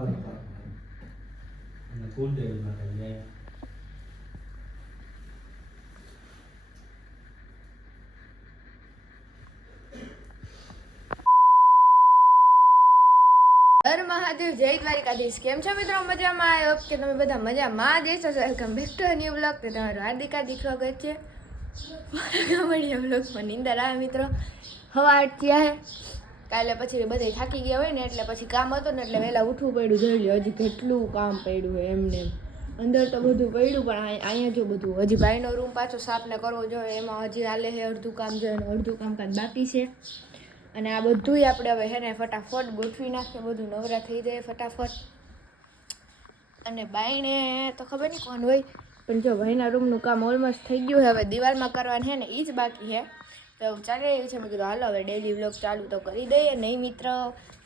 અને કુંડળી માટે જાય હર મહાદેવ, જય દ્વારિકાધીશ. કેમ છો મિત્રો? મજામાં? આઈ હોપ કે તમે બધા મજામાં જ હશો. Welcome back to new blog. તો તમારું હાર્દિક સ્વાગત છે ગામડિયા બ્લોગમાં. નીંદર આવે મિત્રો, હવા થયા હે. કાલે પછી બધા થાકી ગયા હોય ને એટલે પછી કામ હતું ને એટલે વહેલા ઉઠવું પડ્યું. જોઈ લો હજી કેટલું કામ પડ્યું હોય એમને. અંદર તો બધું પડ્યું પણ અહીંયા જો બધું હજી ભાઈનો રૂમ પાછો સાફ ને કરવો જોઈએ. એમાં હજી હાલે છે અડધું કામ જોઈએ અને અડધું કામકાજ બાકી છે. અને આ બધુંય આપણે હવે હે ને ફટાફટ ગોઠવી નાખીએ, બધું નવરા થઈ જાય ફટાફટ. અને બાઈને તો ખબર નહીં કોણ હોય, પણ જો ભાઈના રૂમનું કામ ઓલમોસ્ટ થઈ ગયું છે. હવે દિવાલમાં કરવાનું છે ને એ જ બાકી છે. તો એવું ચાલી રહ્યું છે. મેં કીધું હાલો હવે ડેલી વ્લોગ ચાલુ તો કરી દઈએ. નહીં મિત્ર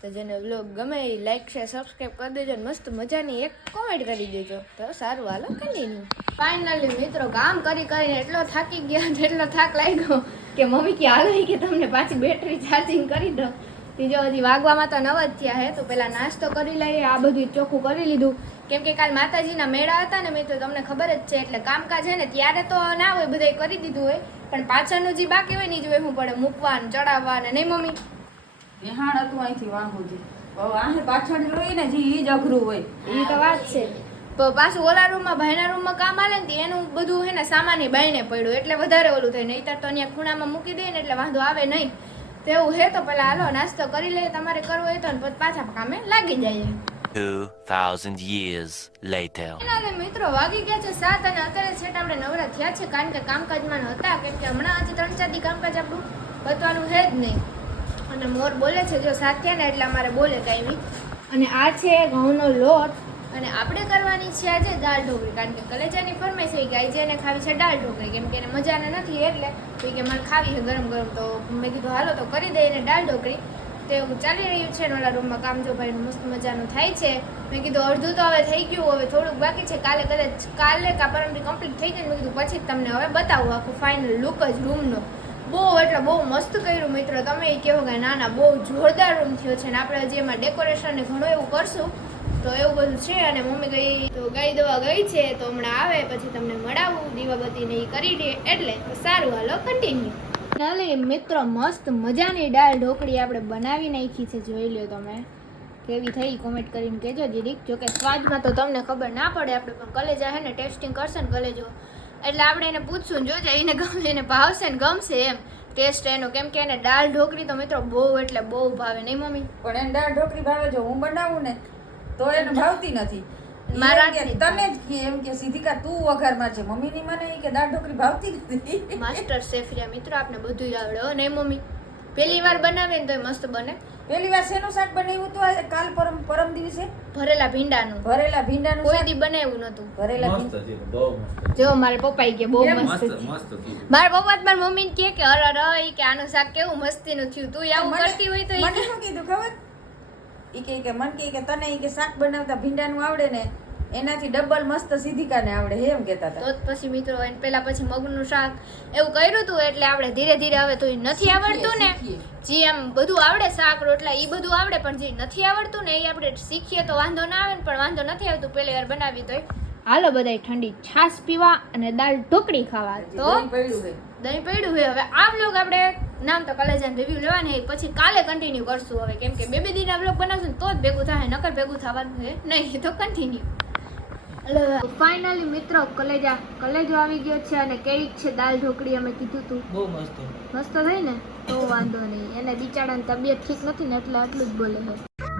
તો જેને વ્લોગ ગમે એ લાઈક શેર સબસ્ક્રાઈબ કરી દેજો અને મસ્ત મજાની એક કોમેન્ટ કરી દેજો. તો સારું, હાલો કન્ટિન્યુ. ફાઇનલી મિત્રો કામ કરી કરીને એટલો થાકી ગયા, એટલો થાક લાગ્યો કે મમ્મી કે હાલો કે તમને પાછી બેટરી ચાર્જિંગ કરી દો. બીજો હજી વાગવામાં તો 9 જ થયા હે. તો પહેલાં નાસ્તો કરી લઈએ. આ બધું ચોખ્ખું કરી લીધું કેમ કે કાલ માતાજીના મેળા હતા ને મિત્રો, તમને ખબર જ છે. એટલે કામકાજ છે ને ત્યારે તો ના હોય, બધાય કરી દીધું હોય, પણ પાછળનું જે બાકી હોય ને જ હોય પડે, મૂકવાનું ચડાવવાનું. નહીં મમ્મી? એહાણ હતું અહીંથી વાંગુજી આહે પાછળ હોય ને જે ઈ જ અઘરું હોય. એ તો વાત છે. તો પાછું ઓલા રૂમમાં ભાઈના રૂમમાં કામ આલે ને એનું બધું હે ને સામાન્ય બાઈને પડ્યું એટલે વધારે ઓલું થાય. નહીંતર તો અહીંયા ખૂણામાં મૂકી દે ને એટલે વાંધો આવે નહીં. તો એવું હે તો પેલા હાલો નાસ્તો કરી લઈએ. તમારે કરવો હોય તો ને પાછા કામે લાગી જાય. 2000 years later. મિત્રો વાગી ગયા છે 7 અને અત્યારે છેટ આપણે નવરા થયા છે કારણ કે કામકાજમાં હતા. કેમ કે હમણાં હજી 3-4 દી કામકાજ આપણું બતવાનું છે જ નહીં. અને મોર બોલે છે જો 7 થયા ને એટલે અમારે બોલે કાંઈ. અને આ છે ઘઉંનો લોટ અને આપણે કરવાની છે આજે દાળ ઢોકળી. કારણ કે કલેજાની ફરમાઈશ થઈ ગઈ છે એને ખાવી છે દાળ ઢોકળી. કેમ કે એને મજાને નથી એટલે તો કે મારે ખાવી છે ગરમ ગરમ. તો મેં કીધું હાલો તો કરી દઈએ એને દાળ ઢોકળી. તો એવું ચાલી રહ્યું છે. ઓલા રૂમમાં કામ જો ભાઈનું મસ્ત મજાનું થાય છે. મેં કીધું અડધું તો હવે થઈ ગયું, હવે થોડુંક બાકી છે. કાલે કદાચ કાલે કા પરમથી કમ્પ્લીટ થઈ જાય. મેં કીધું પછી તમને હવે બતાવું આખું ફાઇનલ લુક જ રૂમનો. બહુ એટલે બહુ મસ્ત કર્યું મિત્રો. તમે એ કહેવો કે ના ના બહુ જોરદાર રૂમ થયો છે. ને આપણે હજી એમાં ડેકોરેશન ને ઘણું એવું કરશું તો એવું બધું છે. અને મમ્મી ગઈ તો ગાય દવા ગઈ છે તો હમણાં આવે પછી તમને મળાવું. દીવાબત્તી ને એ કરી દે એટલે સારું, હાલો કન્ટિન્યુ. ચાલે મિત્રો મસ્ત મજાની દાળ ઢોકળી આપણે બનાવી નાખી છે. જોઈ લો તમે કેવી થઈ કોમેન્ટ કરીને કહેજો જીરીક. જોકે સ્વાદમાં તો તમને ખબર ના પડે, આપણે પણ કલેજા છે ને ટેસ્ટિંગ કરશે ને કલેજો એટલે આપણે એને પૂછશું જોજે એને ગમે એને ભાવશે ને ગમશે એમ ટેસ્ટ એનો. કેમ કે એને દાળ ઢોકળી તો મિત્રો બહુ એટલે બહુ ભાવે. નહીં મમ્મી? પણ એને દાળ ઢોકળી ભાવે. જો હું બનાવું ને તો એને ભાવતી નથી. મારા તને જ એમ કે સીધિકા તું વઘારમાં છે. મમ્મીની મને કે દાળ ઢોકળી ભાવતી નથી. માસ્ટર શેફ રહ્યા મિત્રો, આપણે બધું આવડે. નહીં મમ્મી? પહેલી વાર બનાવે ને તો મસ્ત બને. પેલી વાર શેનું શાક બનાવ્યું તો કાલ પરમ દિવસે ભરેલા ભીંડાનું. ભરેલા ભીંડાનું કોઈ શાક દી બનાવ્યું નતું. ભરેલા મસ્ત છે, બહુ મસ્ત. જો મારા પપ્પા કે બહુ મસ્ત મસ્ત છે. મસ્ત થયું. મારા પપ્પા મારી મમ્મી ને કે અરે અરે કે આનું શાક કેવું મસ્તીનું થયું. તું આવું કરતી હોય તો મને શું કીધું ખબર? ઈ કે મન કે તને ઈ કે શાક બનાવતા ભીંડાનું આવડે ને એનાથી ડબલ મસ્ત સીધિકાને આવડે હે એમ કહેતા હતા. તો પછી મિત્રો એને પેલા પછી મગનું શાક એવું કર્યું હતું એટલે આપણે ધીરે ધીરે હવે તો નથી આવડતું ને જે આમ બધું આવડે શાક રોટલા એ બધું આવડે પણ જે નથી આવડતું ને એ આપણે શીખીએ તો વાંધો ના આવે ને. પણ વાંધો નથી આવતું પહેલી વાર બનાવી તોય. હાલો બધાય ઠંડી છાશ પીવા અને દાળ ઢોકળી ખાવા. તો દહીં પડ્યું છે. દહીં પડ્યું છે. હવે આ વ્લોગ આપણે નામ તો કલેજાન રિવ્યુ લેવાના પછી કાલે કન્ટિન્યુ કરશું. હવે કેમ કે બે દિનના વ્લોગ બનાવશું ને તો જ ભેગું થાય, નકર ભેગું થવાનું છે નહીં. તો કન્ટિન્યુ. ફાઇનલી મિત્રો કલેજો આવી ગયો છે અને કેવી છે દાળ ઢોકળી અમે કીધું તું બહુ મસ્ત. મસ્ત થઈ ને તો વાંધો નહીં. એને બિચારાની તબિયત ઠીક નથી ને એટલે આટલું જ બોલે છે.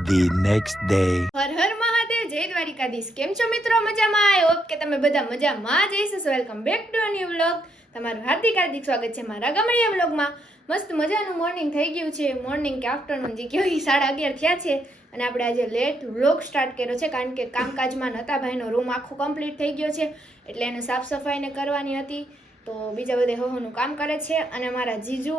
The next day. Har Har Mahadev, જય દ્વારિકાધીશ. કેમ છો મિત્રો? મજામાં? આઈ હોપ કે તમે બધા મજામાં જ હશો. Welcome back to a new vlog. તમારું હાર્દિક સ્વાગત છે મારા ગામડિયા વ્લોગમાં. મસ્ત મજાનું મોર્નિંગ થઈ ગયું છે. મોર્નિંગ કે આફ્ટરનૂન જે કહેવાય 11:30 થયા છે અને આપણે આજે લેટ વ્લોગ સ્ટાર્ટ કર્યો છે કારણ કે કામકાજમાં નહોતા. ભાઈનો રૂમ આખો કમ્પ્લીટ થઈ ગયો છે એટલે એને સાફ સફાઈને કરવાની હતી. તો બીજા બધે હોનું કામ કરે છે. અને મારા જીજુ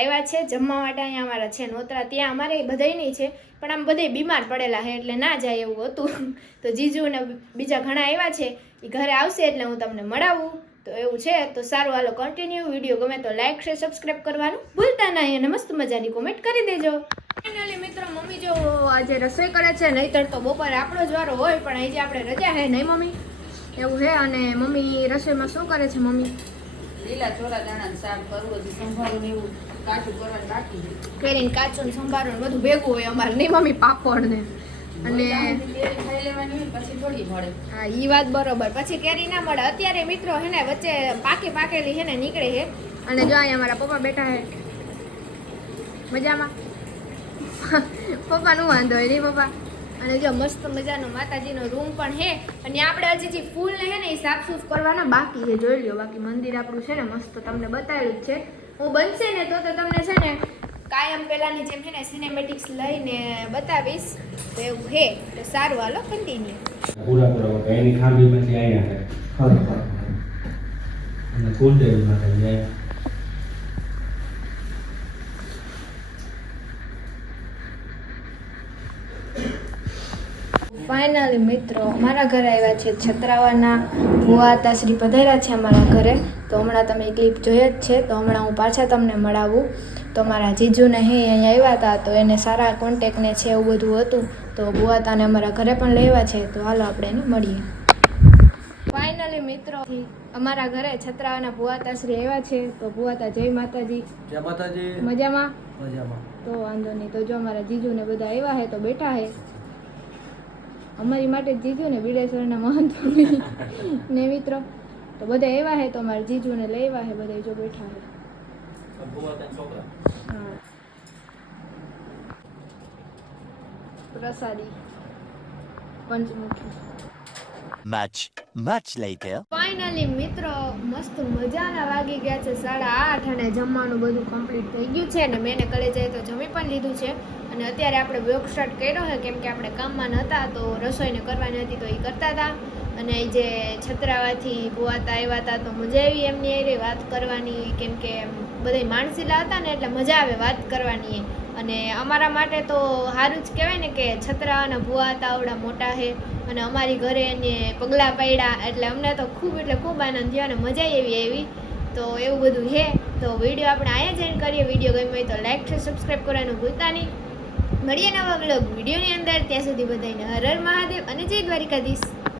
આવ્યા છે જમવા માટે. અહીંયા અમારા છે નોતરા, ત્યાં અમારે બધાય નહીં છે પણ આમ બધે બીમાર પડેલા છે એટલે ના જાય એવું હતું. તો જીજુ ને બીજા ઘણા આવ્યા છે એ ઘરે આવશે એટલે હું તમને મળાવું. તો એવું છે તો સારું, હાલો કન્ટિન્યુ. વિડીયો ગમે તો લાઈક શેર સબસ્ક્રાઈબ કરવાનું ભૂલતા નહીં અને મસ્ત મજાની કોમેન્ટ કરી દેજો. ફાઇનલી મિત્રો મમ્મી જો આજે રસોઈ કરે છે, નહીંતર તો બપોરે આપણો જ વારો હોય, પણ આજે આપણે રજા હે નહીં મમ્મી? એવું હે. અને મમ્મી રસોઈમાં શું કરે છે મમ્મી? લીલા ચોળા દાણાનું શાક કરવું, હજી સંભાળું ને એવું કાચું કરવાનું બાકી છે. કેરીને કાચું ને સંભારો ને બધું ભેગું હોય અમારે નહીં મમ્મી? પાપડ ને અને કેરી ખાઈ લેવાની હોય પછી થોડી મળે. હા ઈ વાત બરોબર, પછી કેરી ના મળે. અત્યારે મિત્રો હે ને વચ્ચે પાકેલી હે ને નીકળે છે. અને જો અહીંયા અમારા પપ્પા બેઠા હે મજામાં. પપ્પાનું વાંધો હોય નહીં પપ્પા. અને જો મસ્ત મજાનો માતાજીનો રૂમ પણ છે. અને આપણે હજી જે ફૂલ ને હે ને એ સાફ કરવાના બાકી છે, જોઈ લ્યો. બાકી મંદિર આપણું છે ને મસ્ત તમને બતાવેલું જ છે. હું બનશે ને તો તમને છે ને કાયમ પેલાની જેમ છે ને સિનેમેટિક્સ લઈને બતાવીશ. તો એવું હે તો સારું, હાલો કન્ટિન્યુ. પૂરા એની ખાંભીમાંથી આવ્યા છે. અને કુંડળીમાં ખાલી આવ્યા. ફાઇનલી મિત્રો અમારા ઘરે આવ્યા છે છત્રાવાના ભુવાતાશ્રી પધાર્યા છે અમારા ઘરે. તો હમણાં તમે ક્લિપ જોઈ જ છે, તો હમણાં હું પાછા તમને મળાવું. તો મારા જીજુને હે અહીંયા આવ્યા હતા, તો એને સારા કોન્ટેક્ટને છે એવું બધું હતું, તો ભુવાતાને અમારા ઘરે પણ લેવા છે. તો હાલો આપણે એને મળીએ. ફાઇનલી મિત્રો અમારા ઘરે છત્રાવાના ભુવાતાશ્રી આવ્યા છે. તો ભુવાતા જય માતાજી. જય માતાજી. મજામાં? મજામાં. તો વાંધો નહીં. તો જો અમારા જીજુને બધા આવ્યા છે, તો બેઠા છે અમારી માટે જીજુ ને બિડેશ્વરના મહંત ને મિત્રો. તો બધા એવા હે, તો અમારા જીજુને લેવા હે, બધા જો બેઠા હે. હા પ્રસાદી પંચમુખી. Much later. ફાઇનલી મિત્રો મસ્ત મજાના વાગી ગયા છે 8:30 અને જમવાનું બધું કમ્પ્લીટ થઈ ગયું છે. અને મેં કલે જાય તો જમી પણ લીધું છે. અને અત્યારે આપણે બ્લોગ સ્ટાર્ટ કર્યો છે, કેમ કે આપણે કામમાં નહોતા, તો રસોઈને કરવાની હતી તો એ કરતા હતા. અને જે છત્રાવાથી ભુવાતા આવ્યા હતા, તો મજા આવી એમની એ વાત કરવાની, કેમ કે બધા માણસીલા હતા ને એટલે મજા આવે વાત કરવાની. અને અમારા માટે તો સારું જ કહેવાય ને કે છત્રાવાના ભુવાતા આવડા મોટા છે અને અમારી ઘરે એને પગલાં પાડ્યા, એટલે અમને તો ખૂબ આનંદ થયો અને મજા એવી. તો એવું બધું છે. તો વિડીયો આપણે અહીંયા જ એન્ડ કરીએ. વિડીયો ગમ્યો હોય તો લાઈક છે, સબસ્ક્રાઈબ કરવાનું ભૂલતા નહીં. મળીએ નવા વ્લોગ વિડીયોની અંદર. ત્યાં સુધી બધાને હર હર મહાદેવ અને જય દ્વારિકાધીશ.